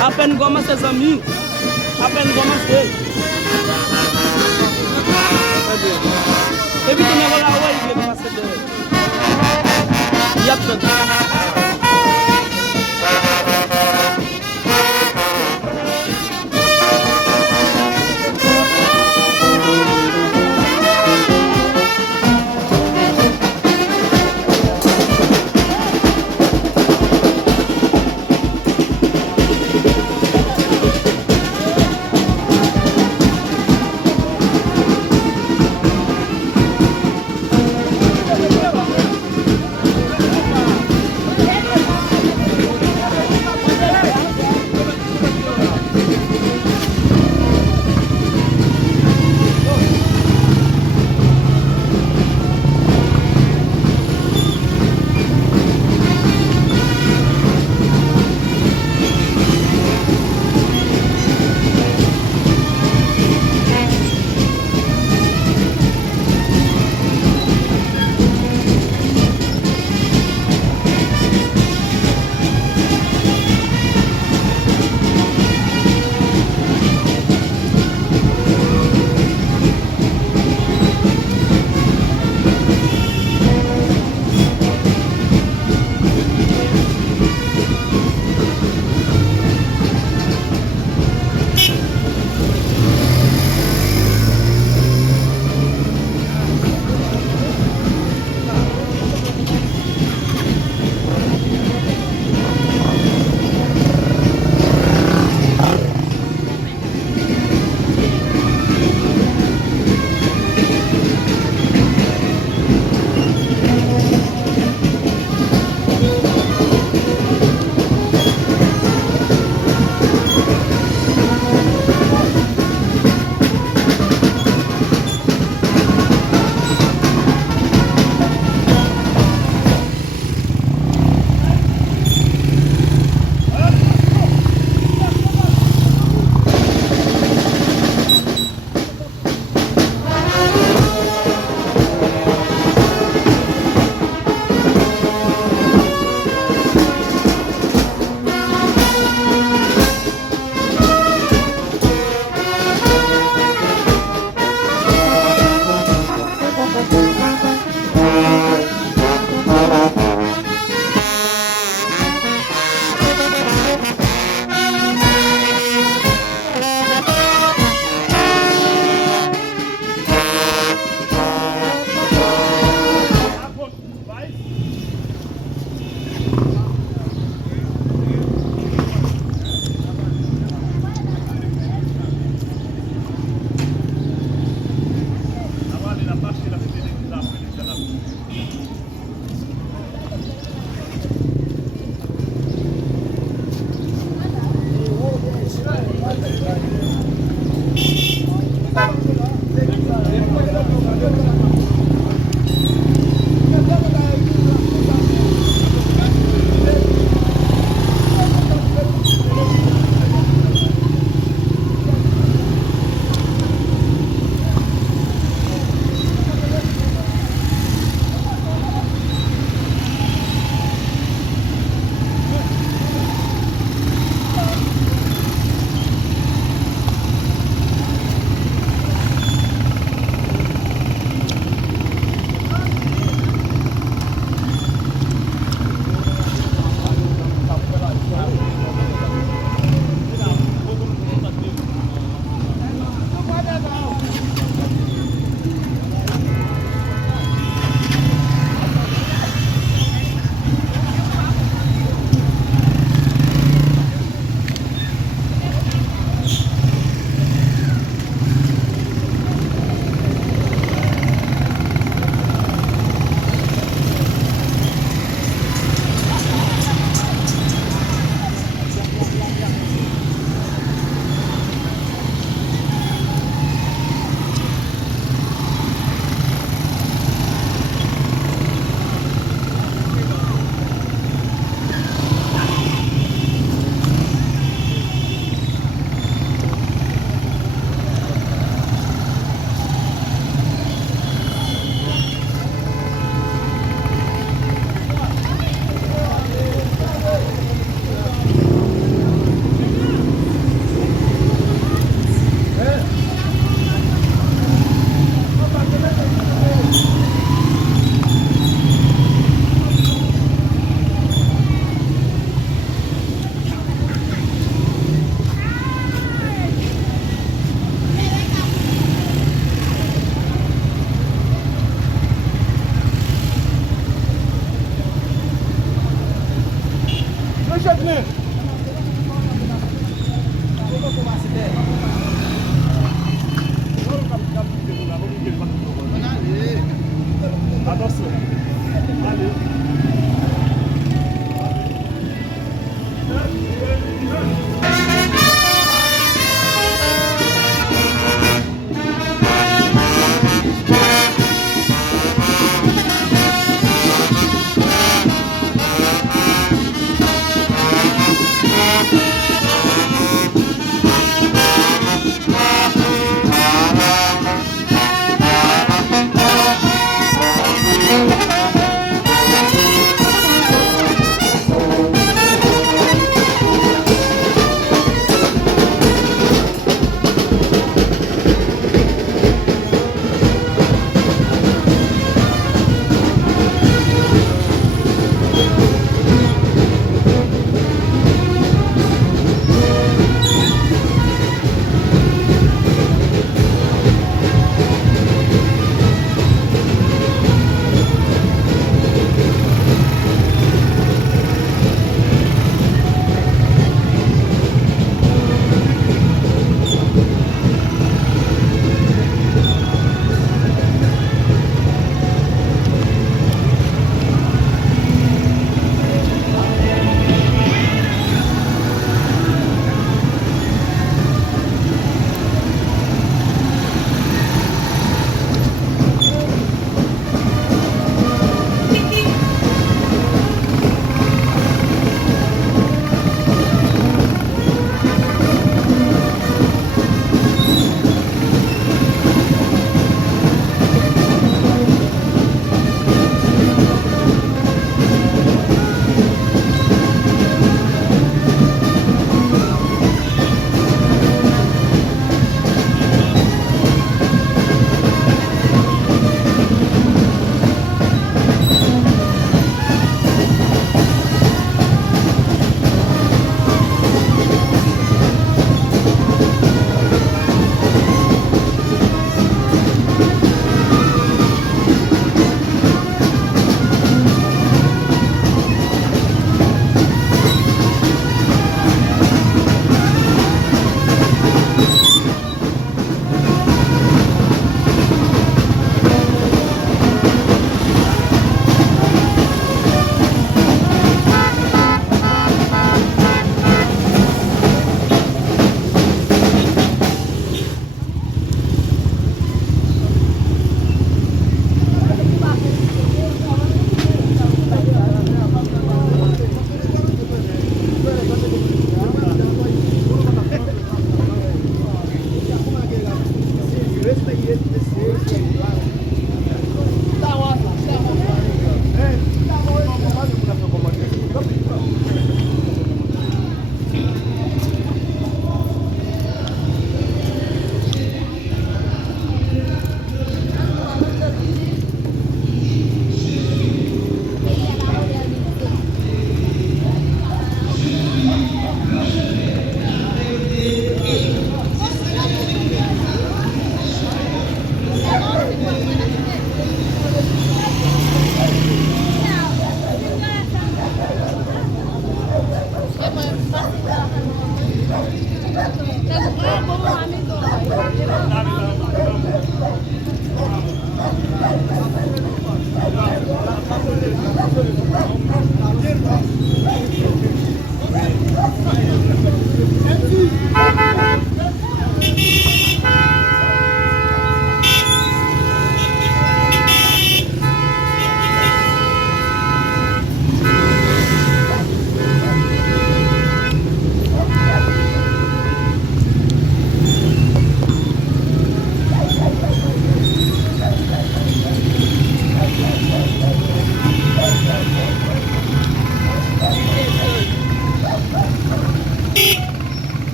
À peine commence ses amis. À peine commence. Et puis, tu n'as pas la voix, il est passé de. Il y a trop de. chef men. Attention. Allez.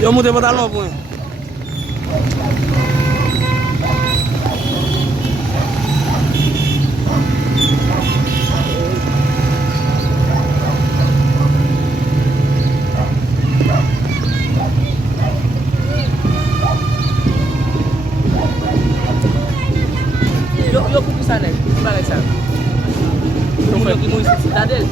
Yo montei pantalon pou yon. Yo pou sa nek, pou bagay sa. Yo ki mou isi citadel.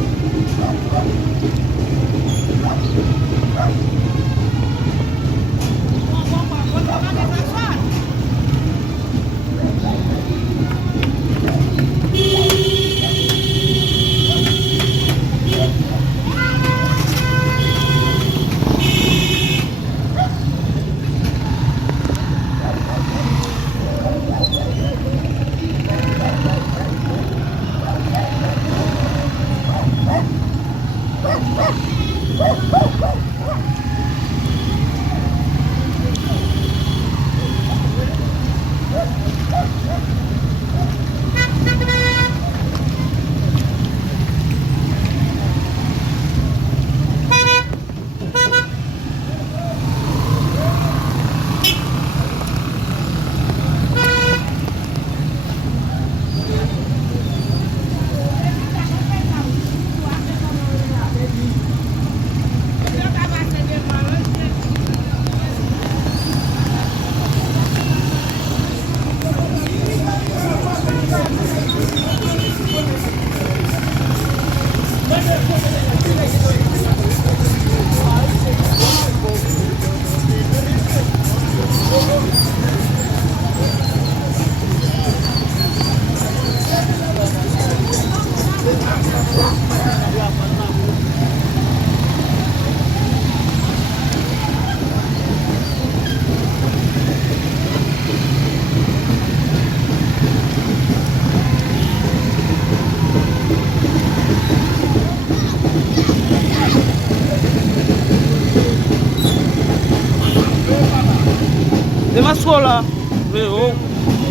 Tem uma escola. Viu?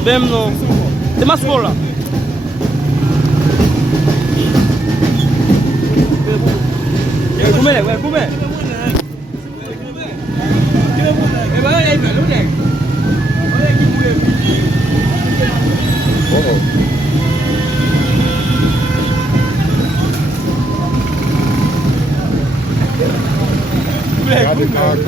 Bem não. Tem uma escola. Come, come.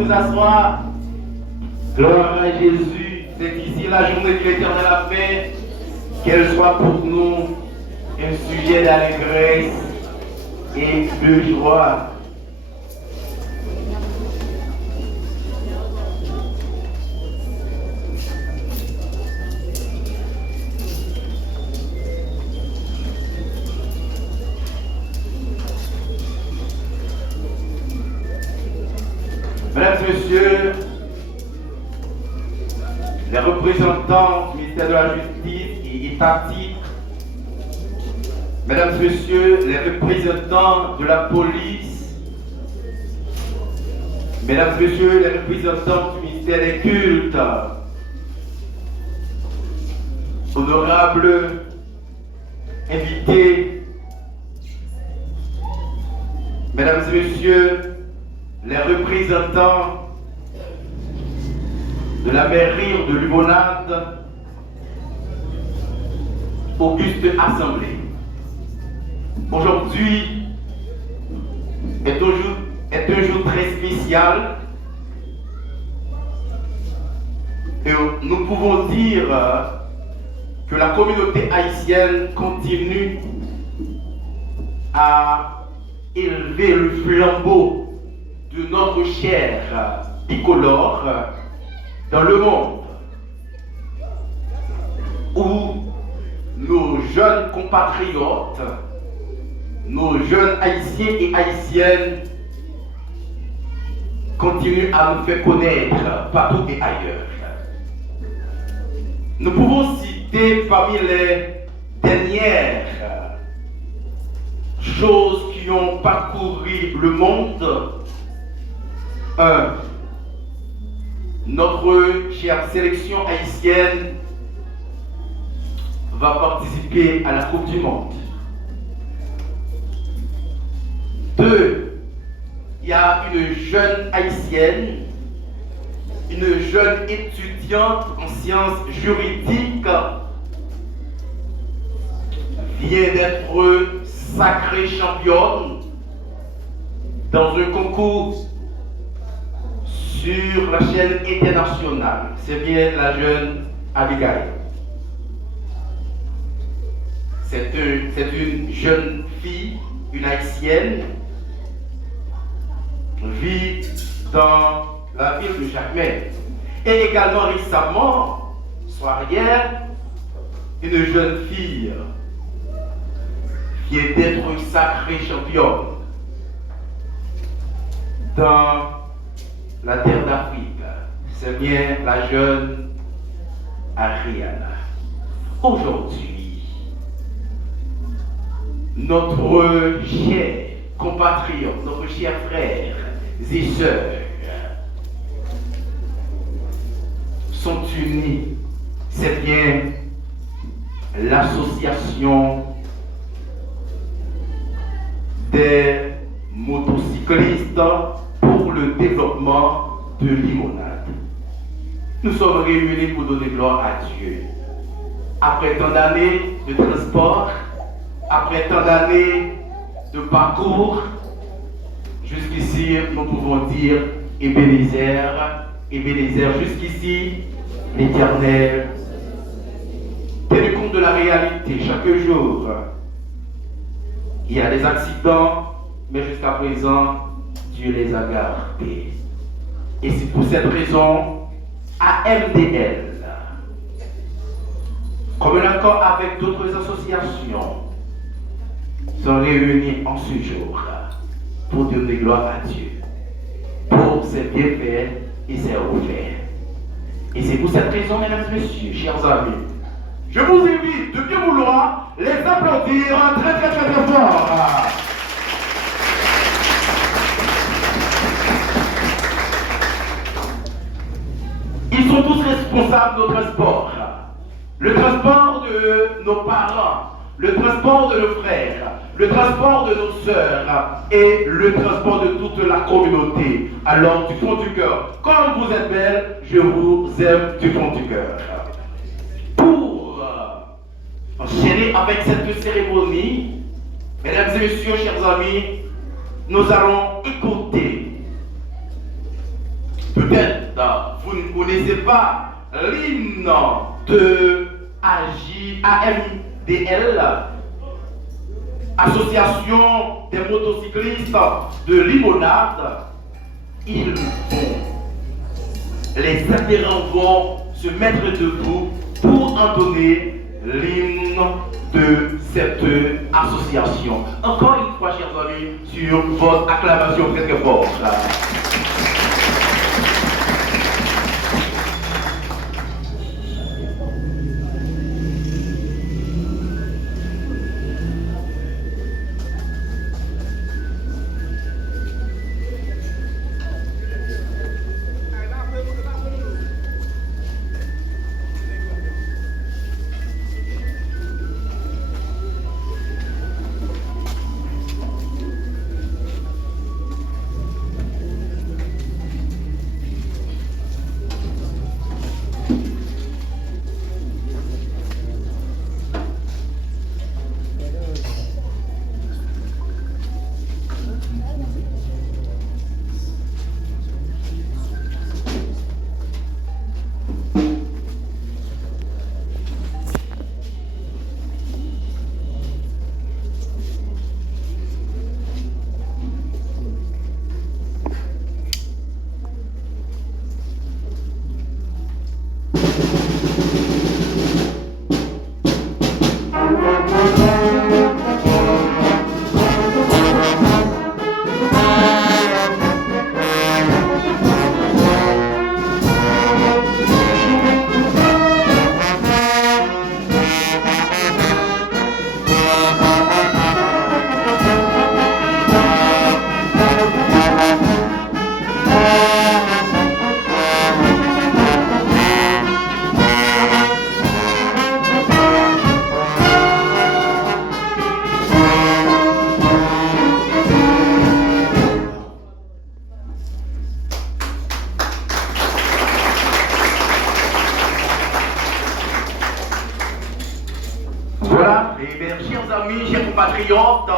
vous asseoir. Gloire à Jésus. C'est ici la journée que l'Éternel a fait. Qu'elle soit pour nous un sujet d'allégresse et de joie. Mesdames et messieurs, les représentants du ministère de la Justice et étatiques, mesdames et messieurs, les représentants de la police, mesdames et messieurs, les représentants du ministère des cultes, honorables invités, mesdames et messieurs, les représentants de la mairie de Limonade, Auguste Assemblée. Aujourd'hui est un jour très spécial et nous pouvons dire que la communauté haïtienne continue à élever le flambeau de notre chair bicolore dans le monde, où nos jeunes compatriotes, nos jeunes haïtiens et haïtiennes continuent à nous faire connaître partout et ailleurs. Nous pouvons citer parmi les dernières choses qui ont parcouru le monde. Notre chère sélection haïtienne va participer à la Coupe du Monde. 2, il y a une jeune haïtienne, une jeune étudiante en sciences juridiques, vient d'être sacrée championne dans un concours sur la chaîne internationale. C'est bien la jeune Abigail. C'est une jeune fille, une haïtienne, vit dans la ville de Jacmel. Et également récemment, soit hier, une jeune fille vient d'être sacrée championne dans la terre d'Afrique. C'est bien la jeune Ariana. Aujourd'hui, notre cher compatriote, notre cher frère et sœurs sont unis. C'est bien l'association des motocyclistes pour le développement de Limonade. Nous sommes réunis pour donner gloire à Dieu. Après tant d'années de transport, après tant d'années de parcours, jusqu'ici, nous pouvons dire Ebenezer, Ebenezer, jusqu'ici, l'Éternel. Tenez compte de la réalité, chaque jour, il y a des accidents, mais jusqu'à présent, Dieu les a gardés. Et c'est pour cette raison, AMDL, comme un accord avec d'autres associations, sont réunis en ce jour pour donner gloire à Dieu, pour ses bienfaits et ses refaits. Et c'est pour cette raison, mesdames et messieurs, chers amis, je vous invite de bien vouloir les applaudir très très très très fort. Ils sont tous responsables du transport. Le transport de nos parents, le transport de nos frères, le transport de nos sœurs et le transport de toute la communauté. Alors, du fond du cœur, comme vous êtes belles, je vous aime du fond du cœur. Pour enchaîner avec cette cérémonie, mesdames et messieurs, chers amis, nous allons écouter vous ne connaissez pas l'hymne de AMDL, Association des motocyclistes de Limonade, ils vont, les adhérents vont se mettre debout pour entonner l'hymne de cette association. Encore une fois, chers amis, sur votre acclamation très forte. Voilà, et bien, chers amis, chers compatriotes,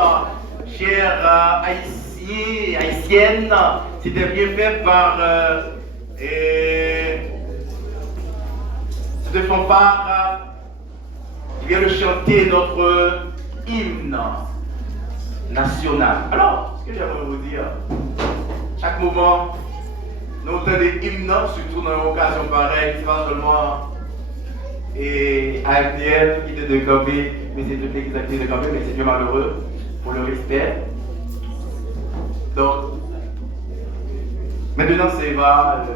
chers haïtiens, haïtiennes, c'était bien fait par cette fanfare qui vient de chanter notre hymne national. Alors, ce que j'aimerais vous dire, chaque moment, nous entendons des hymnes, surtout dans une occasion pareille, c'est pas seulement et AMDL qui était de camper, mais c'est toute l'église qui était de camper, mais c'est bien malheureux pour le respect. Donc, maintenant c'est va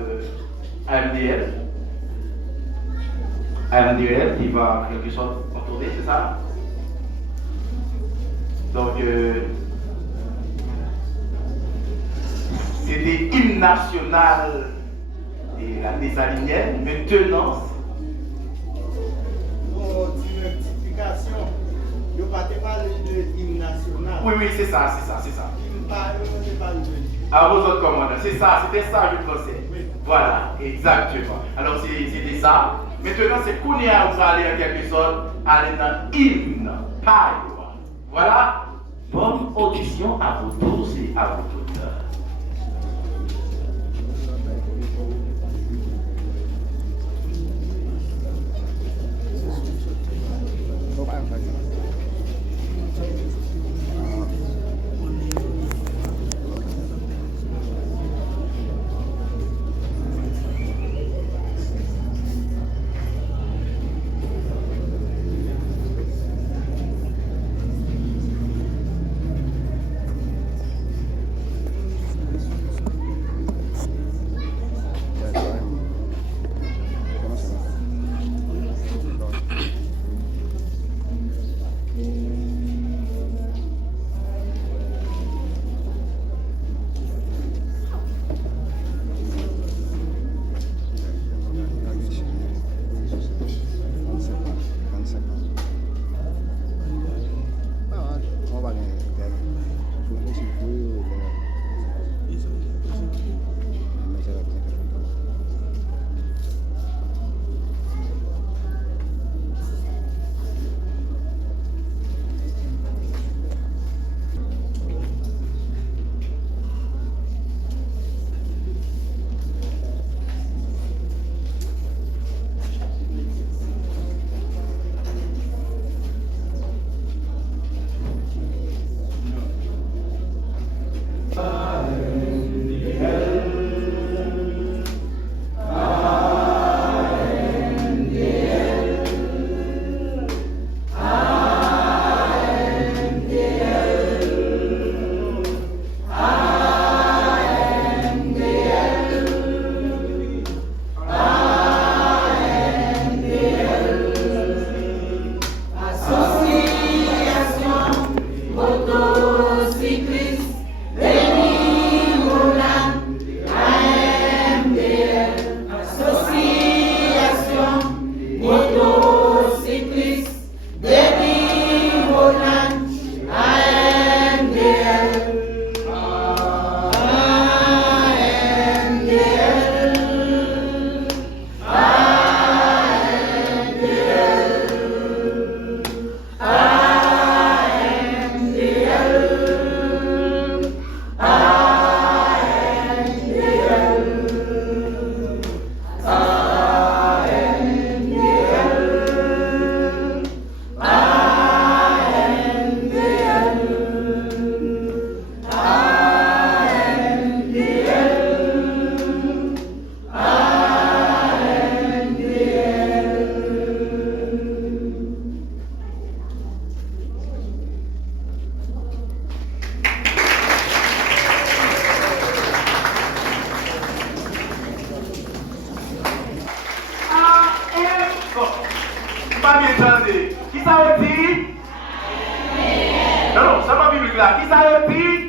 AMDL. AMDL qui va quelque chose retourner, c'est ça? Donc, c'était hymne national et la désalinienne, maintenant. Rectification, il n'y a pas de hymne national. Oui, oui, c'est ça. À vos autres commandants, c'est ça, c'était ça je pensais. Oui. Voilà, exactement. Alors c'était ça. Maintenant, c'est qu'on est à aller en quelque sorte, aller dans hymne, paille. Voilà. Bonne audition à vous tous et à vous toutes. attendez. Qui ça veut dire? Non, non, ça va biblique là. Qui ça veut dire?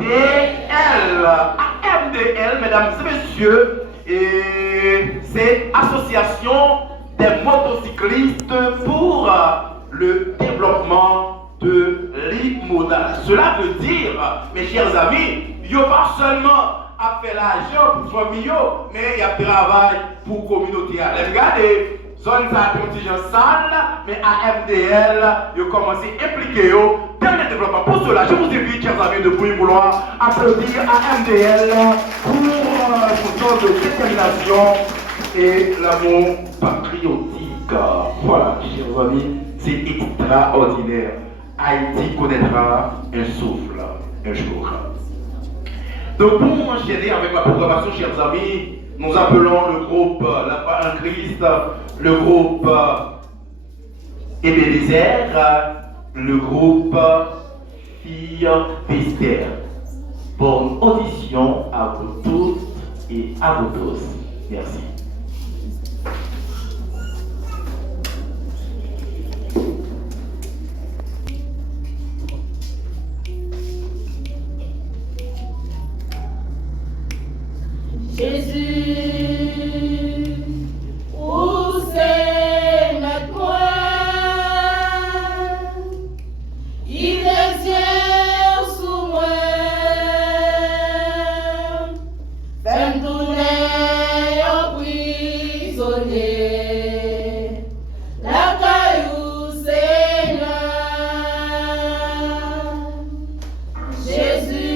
AMDL. AMDL, mesdames et messieurs, c'est Association des motocyclistes pour le développement de limonade. Cela veut dire, mes chers amis, il n'y a pas seulement à faire l'argent pour famille, mais il y a travail pour la communauté. Regardez, zone ça sale, mais AMDL, ils ont commencé à impliquer dans le développement. Pour cela, je vous invite, chers amis, de vouloir applaudir AMDL pour son de détermination et l'amour patriotique. Voilà, chers amis, c'est extraordinaire. Haïti connaîtra un souffle un jour. Donc, pour enchaîner avec ma programmation, chers amis, nous appelons le groupe La Foi en Christ, le groupe Ebenezer, le groupe Fille d'Esther. Bonne audition à vous toutes et à vous tous. Merci. Jésus, où c'est maintenant? Il désire sous moi, fais-moi tourner en prisonnier, la caillou Seigneur. Jésus,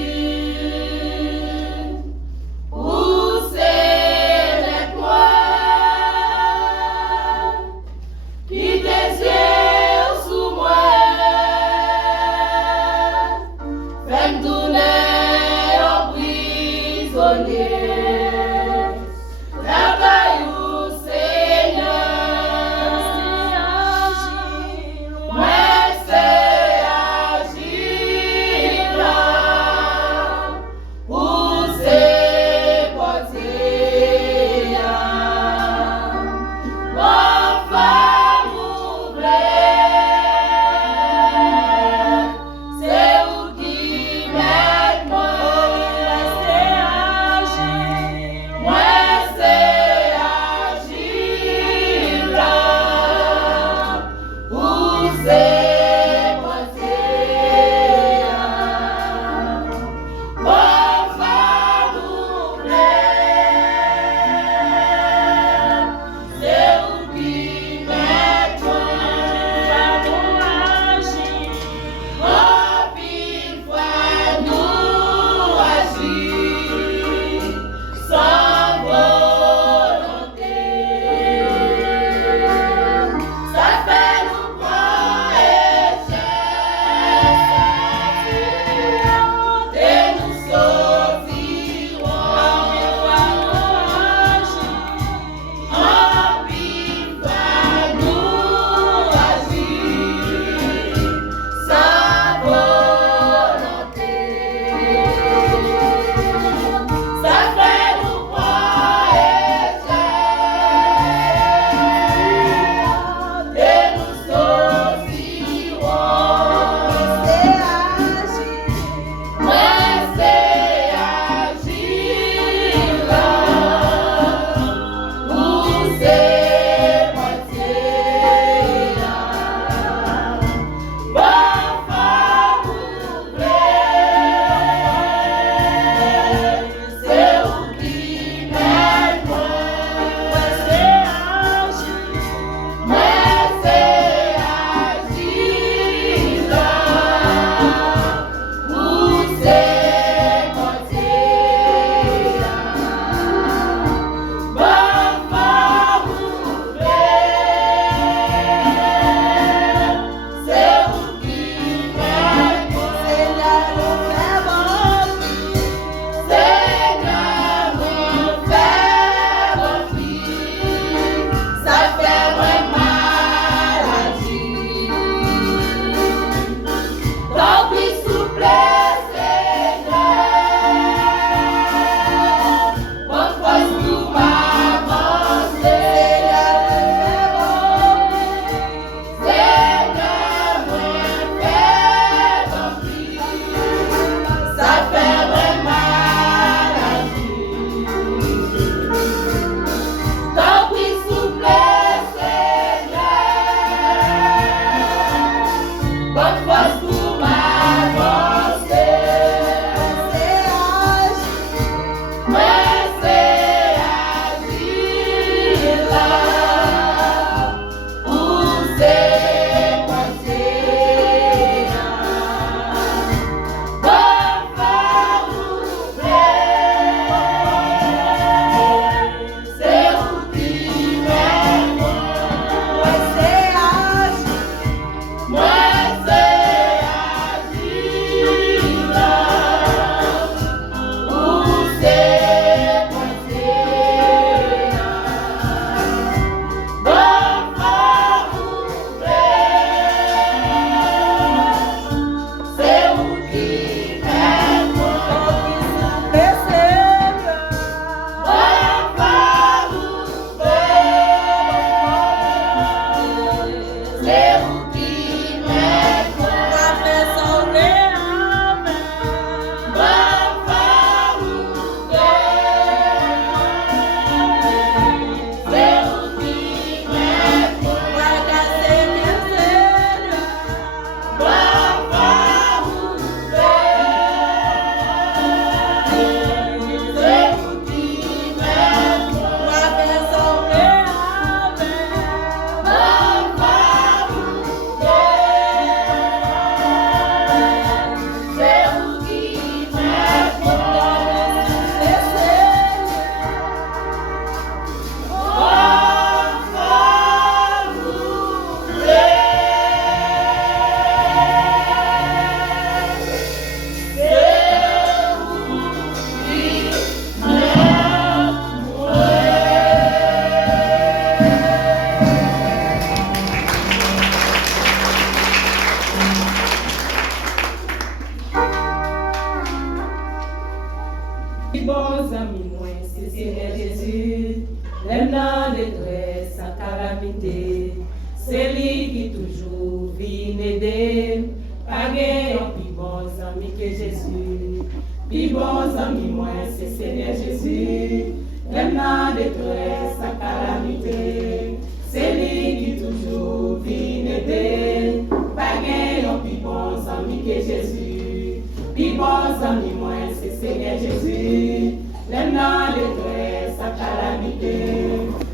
Bons amis, moi, c'est Seigneur Jésus. L'aime dans détresse, sans calamité. C'est lui qui toujours vit m'aider. Pas gagnant, puis bons amis que Jésus. Puis bons amis, moi, c'est Seigneur Jésus. L'aime dans détresse, sans calamité. C'est lui qui toujours vit m'aider. Pas gagnant, puis bons amis que Jésus. Puis bons amis, moi, c'est Seigneur Jésus. L'aime dans détresse, sans calamité.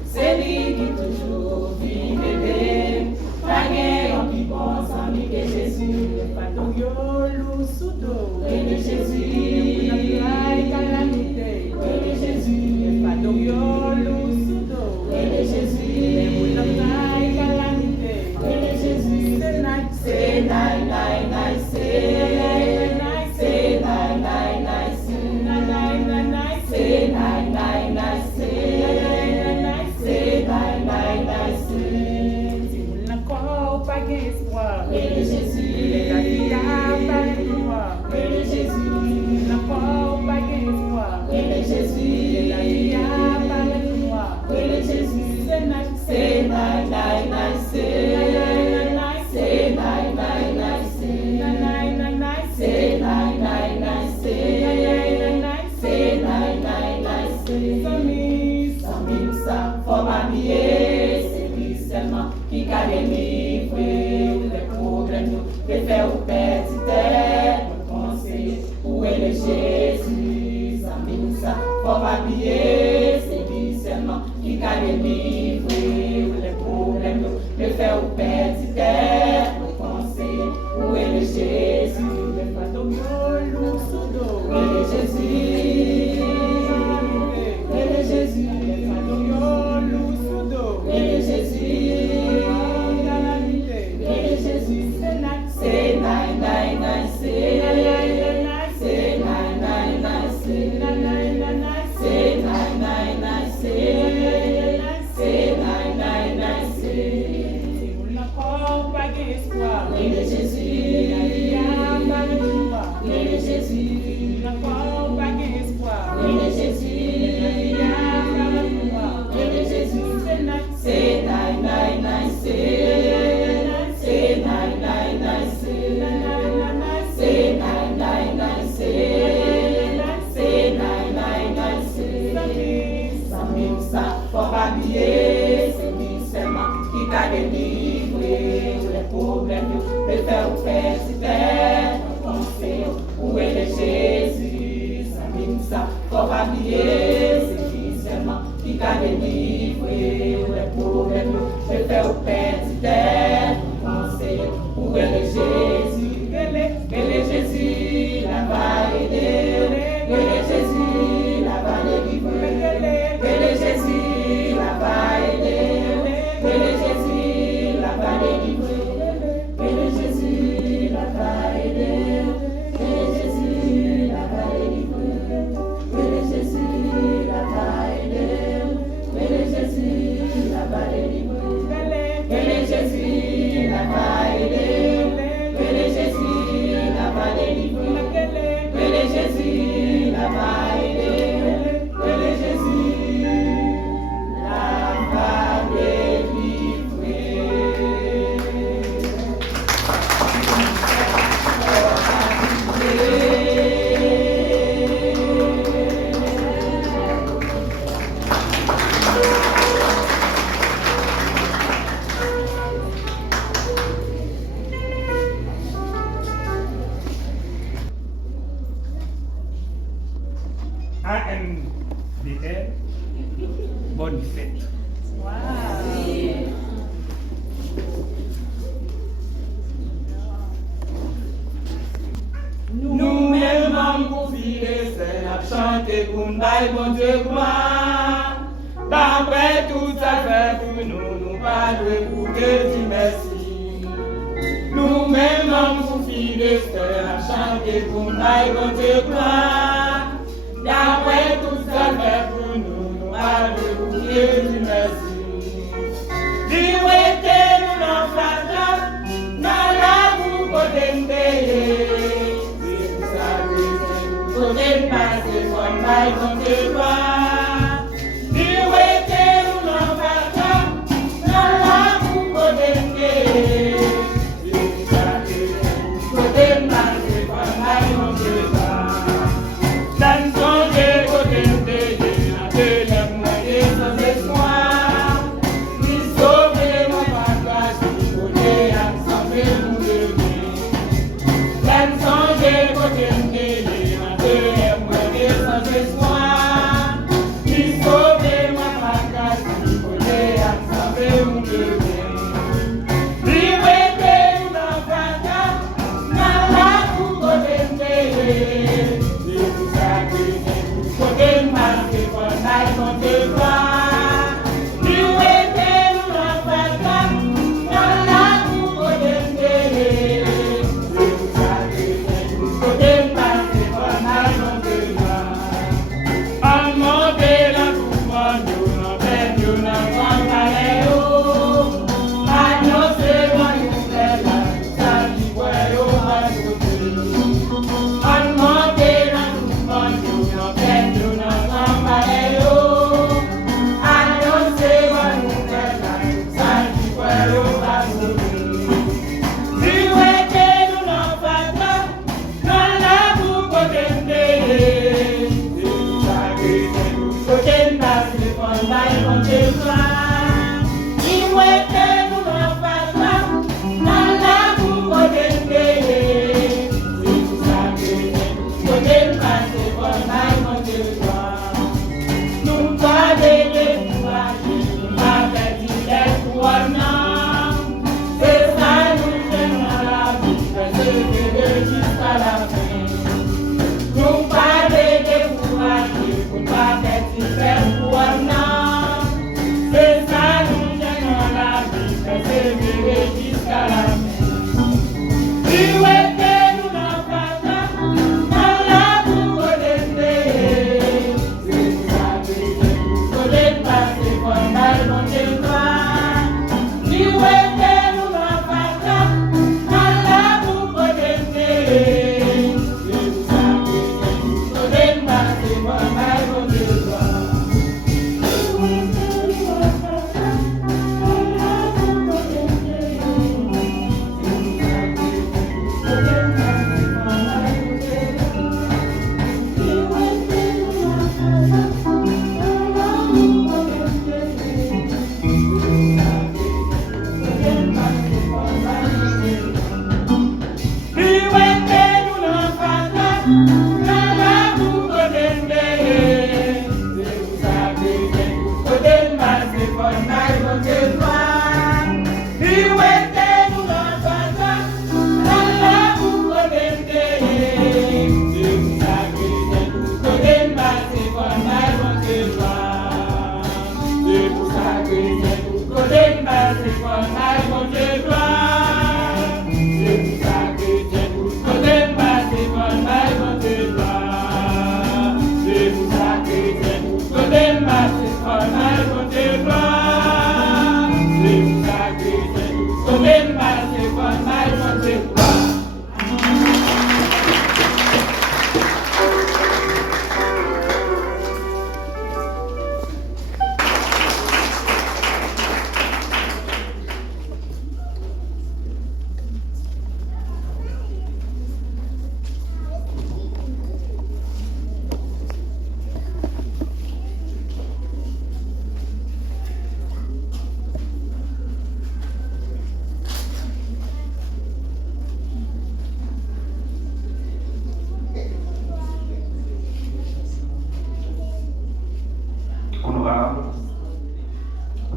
C'est lui qui toujours vit m'aider. Pas gagnant, puis bons amis que Jésus. Pas ton yolo sous dos. Prenez Jésus. Calamité. Prenez Jésus. Pas ton yolo sous dos. Prenez Jésus. Calamité. Prenez Jésus. C'est night, night, night, c'est night, c'est night, night, night, c'est night, night, night, c'est night, night, night, c'est night, c'est night, night, night, c'est. Si vous n'avez pas d'espoir, prenez Jésus. La vie a pas d'espoir, prenez Jésus. N'a pas d'espoir, prenez Jésus. La vie a pas d'espoir, prenez Jésus. C'est night, c'est night, night, night, c'est night, night, c'est night, night, night, c'est night, night, night, c'est night, night, night, c'est night, night, c'est night, night, night, c'est Samim ça, faut m'habiller, c'est lui seulement qui a délivré les problèmes, les faire au petit terre, le conseiller, où est le Jésus? Samim ça, faut m'habiller, c'est lui seulement qui a délivré les problèmes, les faire au petit terre, le conseiller, où est le Jésus? Le fantôme yolo sous dos, où est le Jésus? Où est le Jésus? Le fantôme yolo sous dos, où est le Jésus? Où est le Jésus? C'est night, night, night, c'est night, night, c'est night, night, night, c'est night, night, night, c'est night, night, night, c'est night, night, night, c'est. Si vous n'avez pas d'espoir, prenez Jésus. Prenez Jésus. N'a pas d'espoir, prenez Jésus. Prenez Jésus. C'est night, night, night, c'est night, night, night, c'est night, night, night, c'est night, night, night, c'est Samim ça, faut habiller, c'est lui seulement qui t'a délivré les problèmes, le faire au petit terre, penser où est le Jésus? Samim ça, faut habiller, c'est lui seulement qui t'a délivré les problèmes, le faire au petit terre, penser où est le Jésus? Que le Jésus la va aider, que le Jésus la va délivrer, que le Jésus la va aider, que le Jésus la va délivrer, que le Jésus la va aider, que le Jésus la va délivrer, que le Jésus la va aider, que le Jésus la va délivrer, que le Jésus la va aider, que le Jésus la va délivrer, que le Jésus la va aider, que le Jésus la va délivrer. AMDR, bonne fête. Nous-mêmes, pour filer, c'est la chanter pour nous, bon Dieu, gloire. D'après tout ça fait pour nous parler pour que tu merci. Nous-mêmes, pour filer, c'est la chanter pour nous, bon Dieu, gloire. D'après tout ça fait pour nous parler pour que tu merci. Dis-moi, nous n'en faisons, dans la boue, côté de côté passer,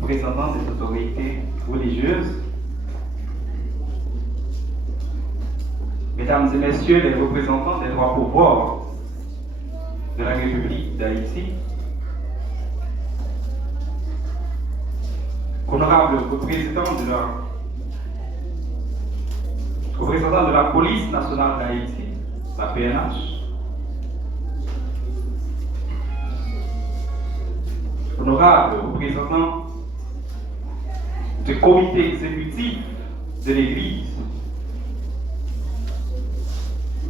représentant des autorités religieuses, Mesdames et Messieurs les représentants des droits pouvoirs de la République d'Haïti, honorables représentants de la police nationale d'Haïti, la PNH, honorables représentants du comité exécutif de l'Église,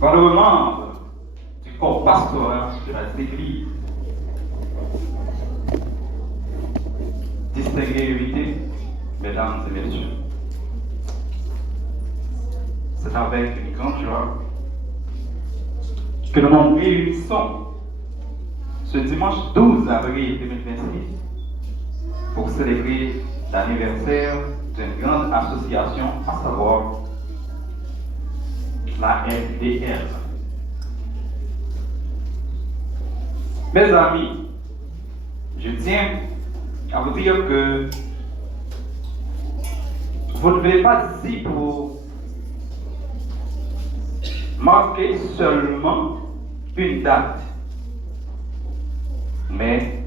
honorables membres du corps pastoral de la Église. Distingués invités, mesdames et messieurs, c'est avec une grande joie que nous nous réunissons ce dimanche 12 avril 2026 pour célébrer l'anniversaire d'une grande association, à savoir la FDL. Mes amis, je tiens à vous dire que vous ne venez pas ici pour marquer seulement une date, mais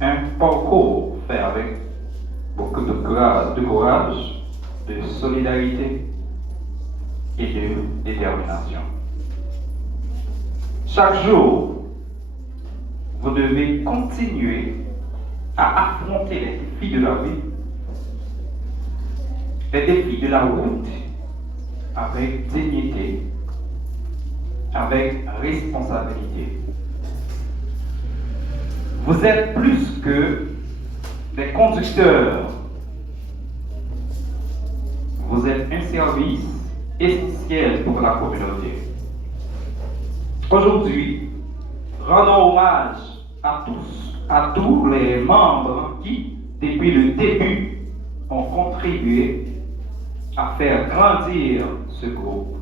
un parcours fait avec beaucoup de courage, de solidarité et de détermination. Chaque jour, vous devez continuer à affronter les défis de la vie, les défis de la route, avec dignité, avec responsabilité. Vous êtes plus que des conducteurs. Vous êtes un service essentiel pour la communauté. Aujourd'hui, rendons hommage à tous les membres qui, depuis le début, ont contribué à faire grandir ce groupe.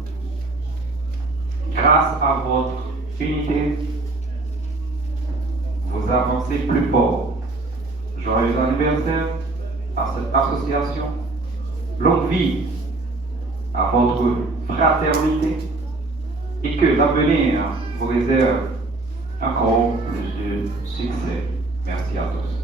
Grâce à votre unité, vous avancez plus fort. Joyeux anniversaire à cette association. Longue vie à votre fraternité et que l'avenir vous réserve encore plus de succès. Merci à tous.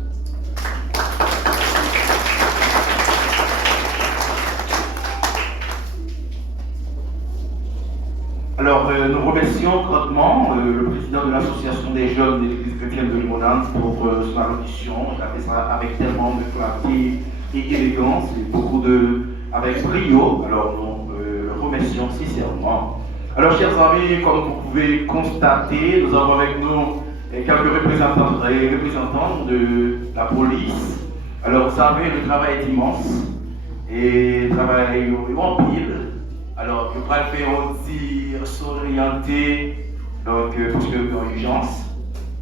Alors, nous remercions grandement le président de l'association des jeunes de l'Église chrétienne de Limonade pour son allocution. Il a fait ça avec tellement de clarté et élégance, et avec brio. Alors, nous le remercions sincèrement. Alors, chers amis, comme vous pouvez constater, nous avons avec nous quelques représentants de la police. Alors, vous savez, le travail est immense et le travail est en pile. Alors, je vais le faire aussi s'orienter, donc, parce qu'il y a une urgence.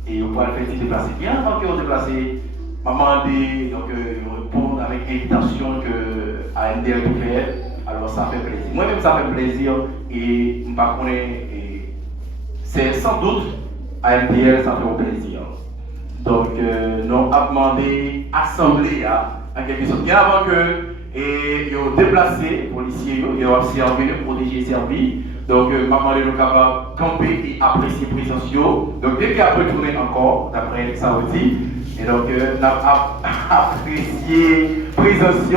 Et on va le faire se déplacer. Bien avant qu'on déplace, maman dit, donc, répondre avec l'invitation que AMDL peut faire. Alors, ça fait plaisir. Moi-même, ça fait plaisir. Et, par contre, c'est sans doute AMDL, ça fait plaisir. Donc, nous avons demandé assembler à quelque chose. Bien avant que. Et ils ont déplacé les policiers, ils ont servi, protéger et servi. Donc, maman est capable de camper et apprécier la présence. Donc, dès qu'il a retourné encore, d'après ça aussi, et donc, on a apprécié la présence.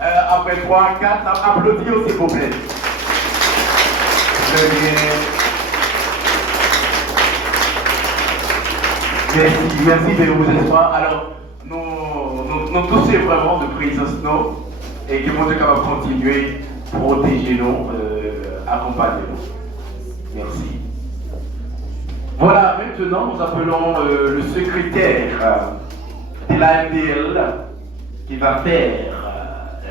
Après 3, 4, on a applaudi aussi, s'il vous plaît. Merci de vos espoirs. Alors, nous tous vraiment de présence, nous. Et que mon Dieu capable de continuer, protéger nous, accompagner nous. Merci. Voilà, maintenant nous appelons le secrétaire de l'AMDL qui va faire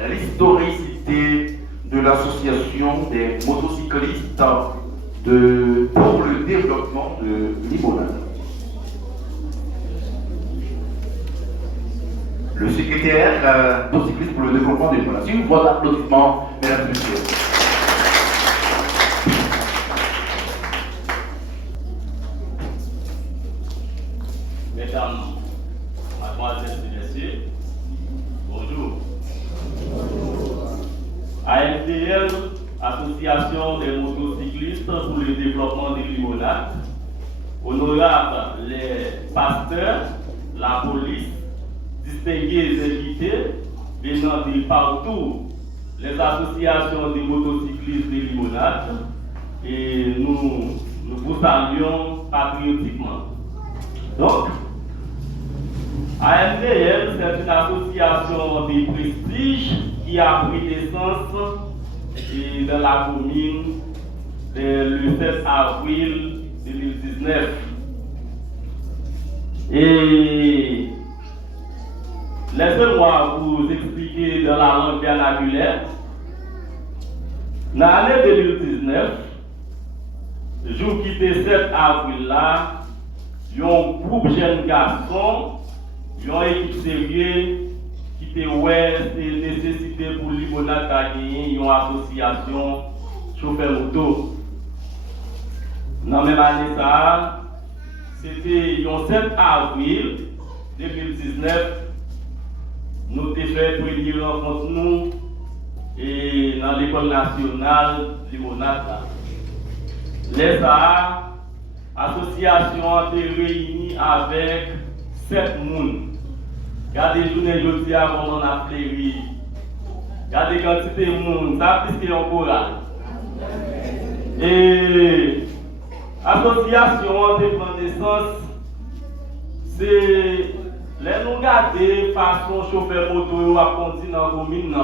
l'historicité de l'association des motocyclistes pour le développement de Limonade. Le secrétaire motocycliste pour le développement des Limonade. Si une voix d'applaudissement, mesdames et messieurs. Mesdames, mademoiselles et messieurs, bonjour. AMDL, Association des motocyclistes pour le développement des Limonade, honorable les pasteurs, la police, distingués invités venant de partout, les associations des motocyclistes de Limonade, et nous vous saluons patriotiquement. Donc, AMDL, c'est une association de prestige qui a pris naissance dans la commune le 7 avril 2019. Et laissez-moi vous expliquer dans la langue vernaculaire. Dans l'année 2019, jour qui était 7 avril là, il y a un groupe de jeunes garçons, il y a une équipe sérieuse qui était ouais, c'est nécessité pour Limonade à gagner une association chauffeur moto. Dans la même année ça, c'était le 7 avril 2019, nous avons fait une première rencontre nous et dans l'école nationale Limonade. L'association a été réunie avec 7 personnes. Regardez les journées aujourd'hui avant on a fleuri. Regardez la quantité de monde, ça plus que un choral. Et l'association a été pris naissance, c'est les nous garder façon chauffeur moto à continuer dans la commune.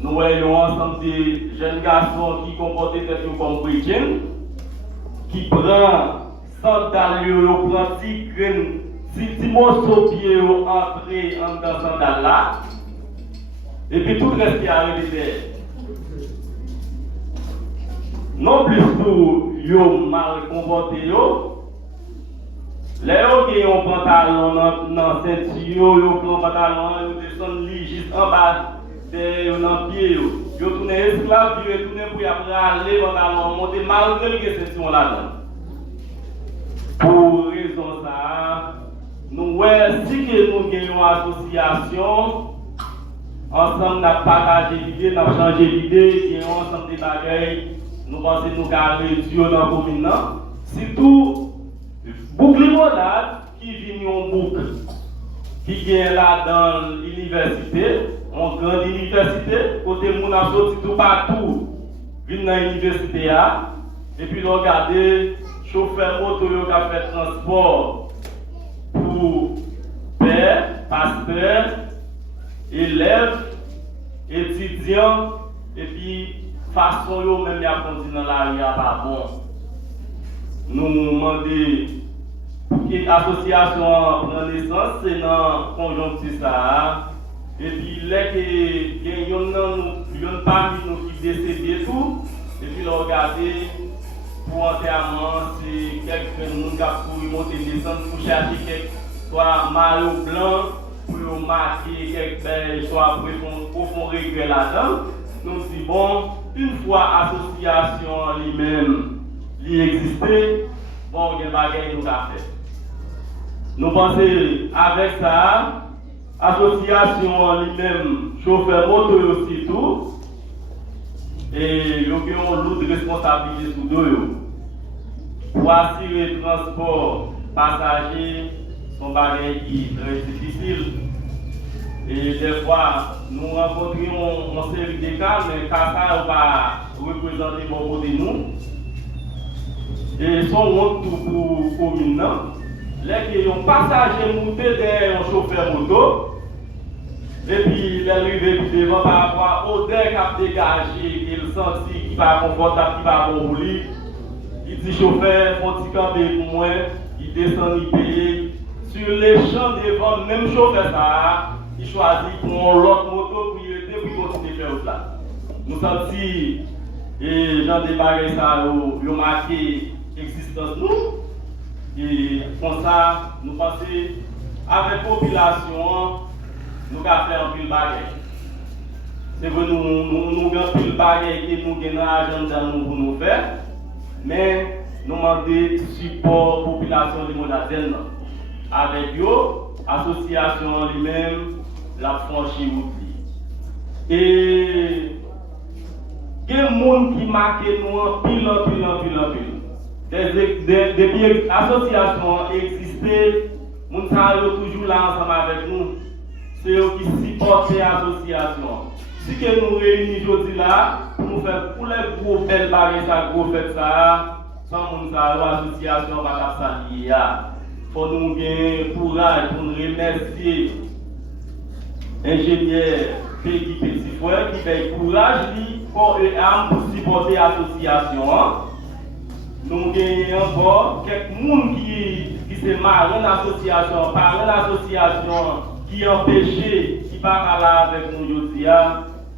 Nous voyons ensemble des jeunes garçons qui comportent comme chrétiens, qui prennent sandales, prennent petits morceaux de pied, entrer dans sandales là, et puis tout reste qui arrive derrière. Non plus tout, yo mal comporté yo. Les qui ont pantalon dans ceinture, yo prend pantalon, yo descend juste en bas. Dans pied, yo tourne esclave, yo tourne pour aller pantalon monter malgré que c'est sur là-dedans. Pour raison ça, nous voyons si que nous gagnons une association, ensemble n'a partagé l'idée, n'a changé l'idée, gagnons ensemble des bagailles, nous pensons nous garder Dieu dans la commune. Surtout, boucle limonade qui vient en boucle, qui vient là dans l'université, en grande université, côté mon a sorti tout partout, vient dans l'université et puis regardez, chauffeur moto qui a fait transport pour père, pasteur, élèves, étudiants, et puis façon yo même à continuer dans la rue pas bon. Nous demandons pour que l'association prenne naissance, c'est dans conjoncture ça. Et puis là que yon parmi nous qui décédé tout, et puis là regardez pour enterrement, c'est quelques personnes qui ont monter descendre pour chercher quelque soit maillot blanc pour marquer quelque soit profond regret là-dedans. Nous disons bon, une fois l'association lui-même existait, bon, il y a des bagages nous avons fait. Nous pensons avec ça, l'association lui-même, chauffeur moto aussi tout, et nous avons une lourde responsabilité sur deux. Pour assurer le transport passager, son bagage qui est très difficile. Et des fois, nous rencontrions une série de cas, mais cas ça va représenter beaucoup de nous. Et son honte pour la commune. Les passagers montés derrière un chauffeur moto, et puis les arrivés devant par rapport au odeur qui a dégagé, il sentit qu'il va confortable, qu'il va rouler. Il dit chauffeur, faut petit camper pour moi, il descend, il paye. Sur les champs devant, même chauffeur ça, il choisit pour l'autre moto pour y aider pour continuer à faire ça. Nous sentons et Jean des bagages ça, ils ont marqué l'existence de nous. Et comme ça, nous pensons, avec la population, nous allons faire un peu de bagages. C'est que nous avons un peu de bagages et nous avons l'agenda pour nous faire. Mais nous demandons support population de Monadel. Avec eux, l'association lui-même, la franchise route. Et il y a des gens qui marquent nous en pile. Depuis l'association existait, nous sommes toujours là ensemble avec nous. C'est eux qui supportent l'association. Si que nous réunissons aujourd'hui là, pour nous faire pour les gros belles barrières, ça gros fait ça, sans nous l'association va s'allier. Il faut nous gagner courage pour nous remercier l'ingénieur Peggy Petit Frère qui fait courage pour supporter l'association. nous gagnons encore quelques monde qui se marrent l'association, parlent l'association, qui empêchent, qui parlent là avec nous aujourd'hui,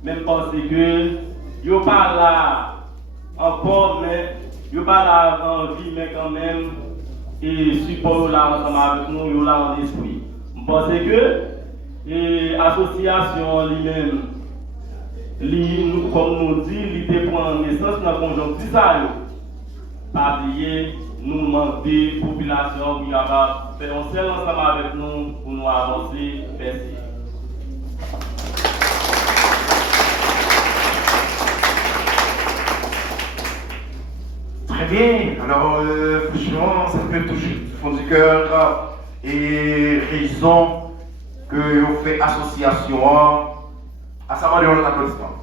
même parce que yo pas là encore, mais yo pas là en vie, mais quand même, et support là ensemble avec nous, yo là en esprit. Je pense que l'association lui-même, comme nous dit, il prend naissance dans la conjoncture. Pas oublier, nous demander la population qui va faire un seul ensemble avec nous pour nous avancer. Merci. Très bien. Alors, franchement, ça peut toucher du fond du cœur. Et raison que vous faites association à savoir de l'applaudissement.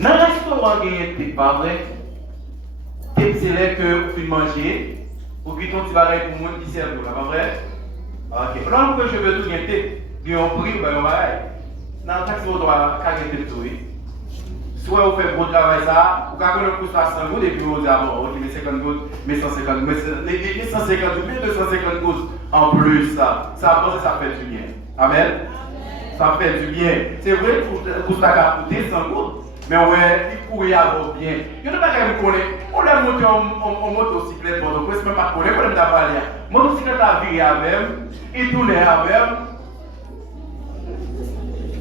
Dans le restaurant, il y a pas vrai. C'est là que vous pouvez manger, ou puis ton petit baril pour le monde qui sert, pas vrai? Ok. Alors, que je veux tout gagner, il y a un prix, il y a un baril. Dans le taxi, vous doit gagner tout. Soit vous faites votre travail, ça, vous avez le coût à 100 gouttes, et puis vous dites, ok, mais 50 gouttes, mais 150 gouttes, mais 150 gouttes, mais 250 gouttes en plus, ça fait du bien. Amen? Ça fait du bien. C'est vrai que vous avez coûté 100 gouttes. Mais ouais, il courait avant bien. Il n'y a pas de connaître. On l'a monté en motocyclette, bon, donc, c'est même pas connaître, on l'a pas aller. Motocyclette a viré avec, il tournait avec.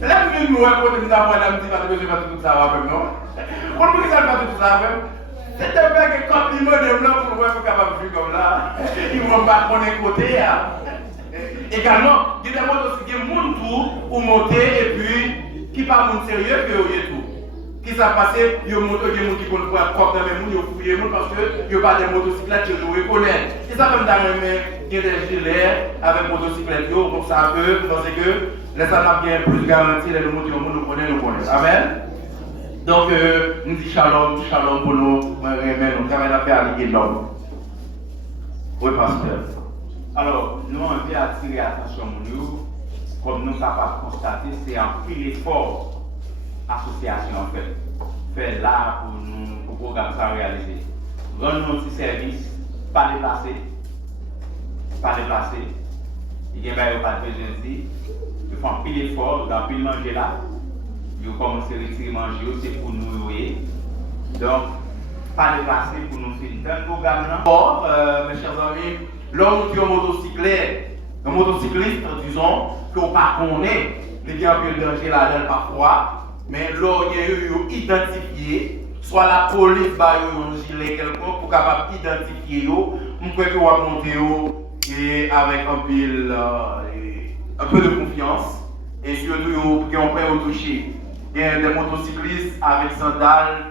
Là, nous nous racontons, nous avons la petite partie de tout ça avec, non? On peut que ça fasse tout ça avec. C'est un peu que quand il me demande pour voir capable de vivre comme là, ils ne vont pas connaître côté. Également, il y a des motocyclettes qui montent tout pour monter et puis qui ne sont pas sérieux que tout. Qui s'est passé, il y a des gens qui connaissent pas propre dans les gens, ils ont fouillé parce qu'il n'y a pas de motocyclettes qui nous reconnaissent. Et ça, comme dans les mains, il y a des gilets avec motocyclettes, comme ça, parce que les gens bien plus garantis, les gens nous connaissent. Amen. Donc, nous disons shalom, shalom pour nous, nous travaillons à faire à l'homme. Oui, pasteur. Alors, nous avons envie d'attirer l'attention de nous, comme nous sommes capables de constater, c'est un pile effort. Association en fait là pour nous pour programme ça réaliser. Rendre un petit service, pas déplacer, il y a pas de besoin de dire, ils font un pile effort, dans pile manger là, ils commencent à retirer manger, c'est pour nous nourrir. Donc, pas déplacer pour nous faire un programme là. Mes chers amis, l'homme qui est un motocycliste, disons, qu'on pas connaît, il y a un peu de danger là-dedans parfois. Mais là, il y a eu identifié, soit la police va un gilet quelconque pour capable identifier, on peut que vous monter avec un peu de confiance et surtout qui ont prêt au toucher. Il y a des motocyclistes avec sandales.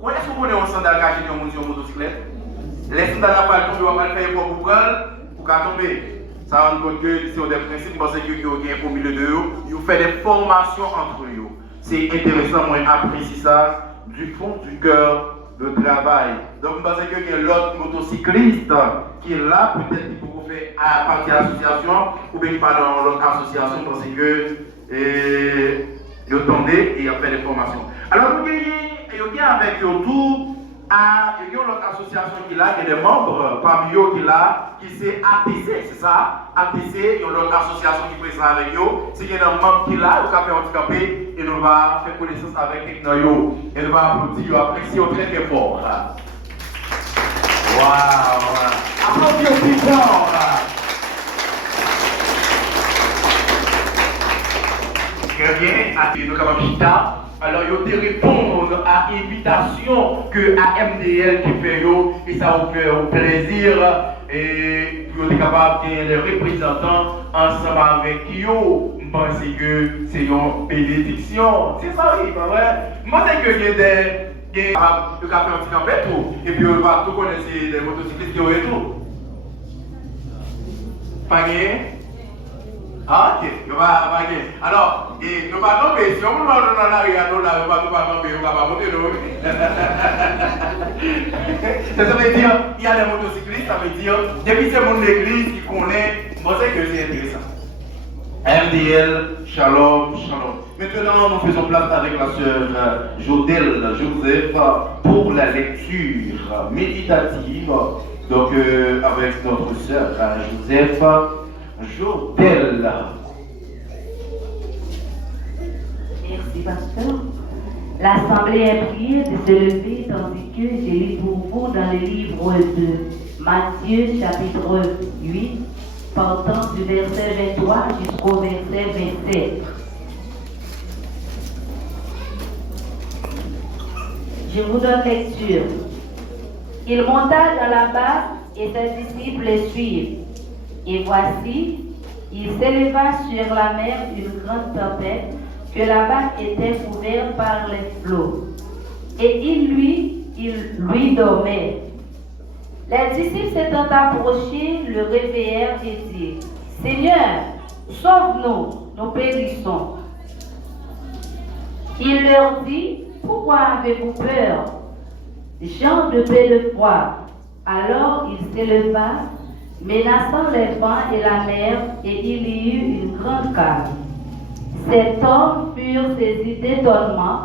Est-ce que vous connaissez un sandal caché dans une motocyclette? Les sandales après tomber, on va le faire pour tomber. Ça rend compte que c'est des principes parce que vous avez au milieu de eux, vous faites des formations entre eux. C'est intéressant, moi j'apprécie ça du fond du cœur, le travail. Donc, je pense qu'il y a l'autre motocycliste qui est là, peut-être qu'il faut faire partie de l'association, ou bien pas dans l'autre association, parce que il attendait et il a fait des formations. Alors, il y a avec tout. Il y a l'autre association qui est là, il y a des membres parmi eux qui est là, qui c'est ATC, c'est ça? ATC, il y a l'autre association qui est présente avec eux. C'est qu'il y a un membre qui est là, au café handicapé, et nous va faire connaissance avec eux. Et nous va applaudir, apprécier très très fort. Waouh! Applaudis au plus fort! Très bien, nous avons Chita. Alors, ils te répondre à l'invitation que AMDL qui fait et ça vous fait plaisir et vous êtes capable de les représentants ensemble avec eux. Je pense que c'est une bénédiction. C'est ça, oui, pas vrai? Moi, c'est que il y a des café handicapé tout et puis on va tout connaître les motocyclistes qui ont et tout. Pas gagné? Ah, ok, je vais gagner. Alors, je ne vais pas tomber. Si on va dans l'arrière, je ne vais pas tomber, on va pas monter. Ça veut dire, il y a des motocyclistes, ça veut dire, depuis c'est mon église qui connaît, moi c'est que c'est intéressant. MDL, shalom, shalom. Maintenant, nous faisons place avec la sœur Jodel Joseph pour la lecture méditative. Donc, avec notre sœur Joseph Jodel. Merci, pasteur. L'assemblée est priée de se lever tandis que j'ai lu pour vous dans le livre de Matthieu, chapitre 8, partant du verset 23 jusqu'au verset 27. Je vous donne lecture. Il monta dans la barque et ses disciples le suivent. Et voici, il s'éleva sur la mer une grande tempête, que la barque était couverte par les flots. Et il lui dormait. Les disciples s'étant approchés, le réveillèrent et dirent, Seigneur, sauve-nous, nous périssons. Il leur dit, pourquoi avez-vous peur, gens de peu de foi? Alors il s'éleva, menaçant les vents et la mer, et il y eut une grande calme. Ces hommes furent saisis d'étonnement.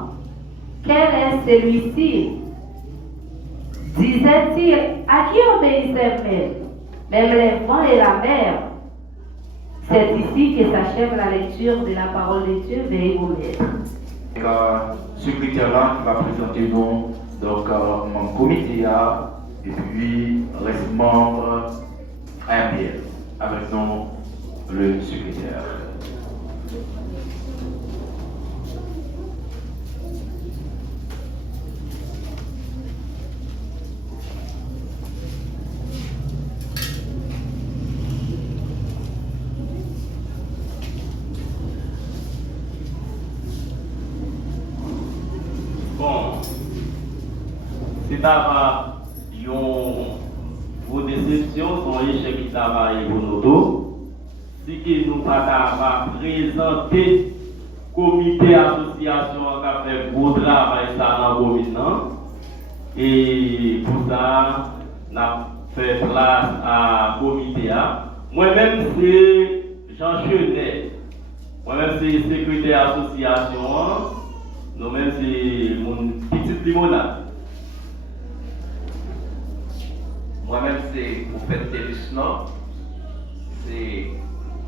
Quel est celui-ci? Disait-il, à qui obéissait-il? Même les vents et la mer. C'est ici que s'achève la lecture de la parole de Dieu. Veuillez vous mettre. Ce secrétaire-là qui va présenter nous, donc mon comité et puis reste membre MPL. Avec nous le secrétaire. Bon, si t'as vos déceptions sont échecs qui travaillent pour nous tous, si que nous pas présenter comité association qui a fait beau travail ça dans le commune, et pour ça, on a fait place à comité. Moi-même, c'est Jean Chenet. Moi-même, c'est secrétaire association. Nous-mêmes, c'est mon petite limonade. Moi-même, c'est pour faire Télisnon. C'est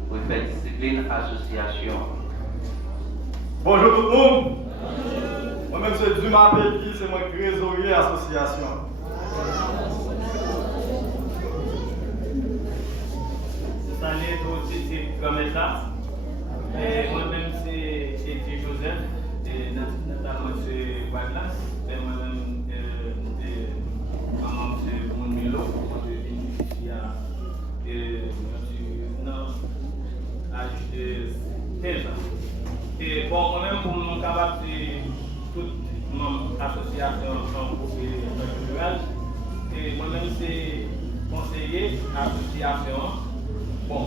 pour faire discipline association. Bonjour tout le monde. Moi-même, c'est Dumas Pépi, c'est mon trésorier association. C'est ça, c'est comme ça. Et moi-même, c'est Joseph. Et notamment c'est Baglas, et moi-même, maman c'est mon Milo, moi je bénéficie à l'âge de 13 ans. Et bon, moi-même, pour mon capable, c'est toute mon association en groupe culturel. Et moi-même, c'est conseiller association. Bon,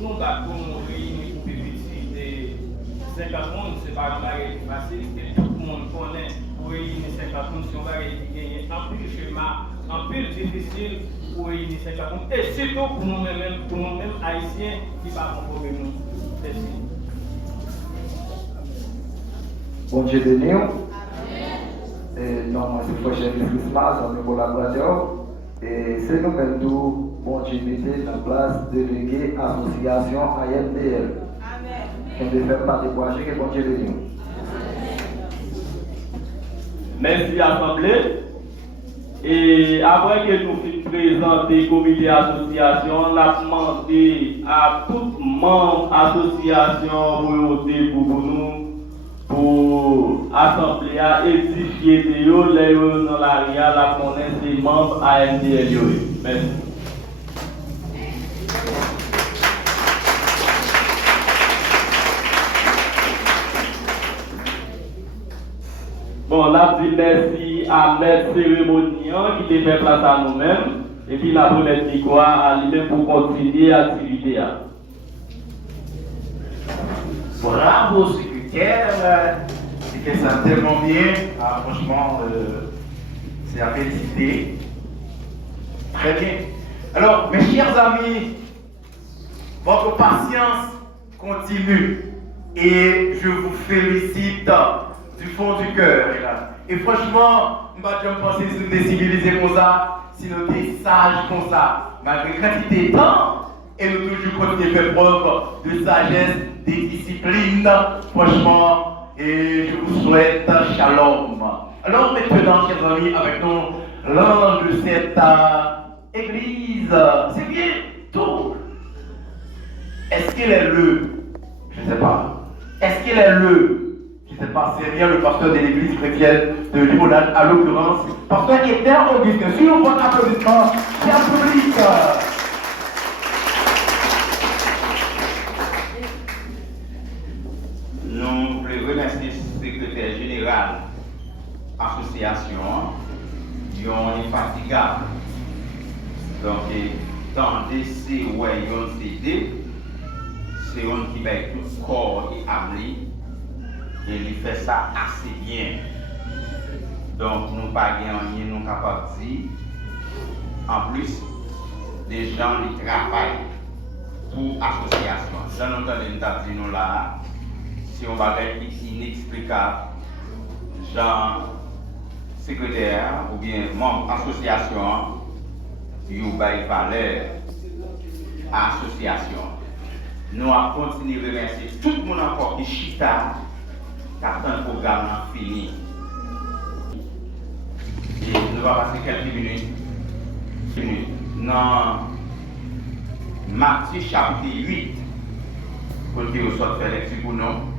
nous avons réuni pour publicité. 50 personnes, c'est pas un bagage facile, et tout le monde connaît pour réunir 50 personnes, si on va gagner un peu de schéma, un peu difficile pour réunir 50 personnes, et surtout pour nous-mêmes haïtiens qui ne parlent pas de nous. Merci. Bon Dieu de nous. Non, c'est Frère Christmas, on est collaborateurs. Et c'est nous-mêmes tout, bon Dieu mettait en place délégué association AMDL. Qui ne fait pas décourager que bon Dieu de nous. Merci Assemblée. Et après que nous finissons présenter le comité association, on a demandé à tout membre association pour nous, pour l'Assemblée à édifier les dans l'arrière, la connaissance des membres AMDL. Merci. Bon, là, je dis merci à maître cérémonial qui te fait place à nous-mêmes. Et puis, la première micro à lui-même pour continuer l'activité. Bravo, secrétaire. C'était ça tellement bien. Franchement, c'est à féliciter. Très bien. Alors, mes chers amis, votre patience continue. Et je vous félicite du fond du cœur. Et franchement, je ne pense pas si nous sommes civilisés comme ça, si nous sommes sages comme ça. Malgré la quantité de temps, et nous toujours continuer à faire preuve de sagesse, de discipline. Franchement, et je vous souhaite shalom. Alors maintenant, chers amis, avec nous, l'un de cette église, c'est bien tout. Est-ce qu'il est je ne sais pas. Est-ce qu'il est je ne sais pas, c'est bien le pasteur de l'église chrétienne de Limonade, à l'occurrence, pasteur Éther Augustin. Sur votre applaudissement, cher public. Nous voulons remercier le secrétaire général association, ils sont infatigables. Donc, dans des ces où ils ont cédé, c'est un qui met tout corps et âme, et il fait ça assez bien. Donc, nous pas rien, nous capables de dire. En plus, des gens qui travaillent pour l'association. J'en entends nous là, si on va être inexplicable, genre secrétaire ou bien membre association, il y a valeur à l'association. Nous allons continuer à remercier tout le monde encore qui chita, qui attend le programme fini. Et nous allons passer quelques minutes dans Matthieu chapitre 8, pour que vous sortez lecture pour nous.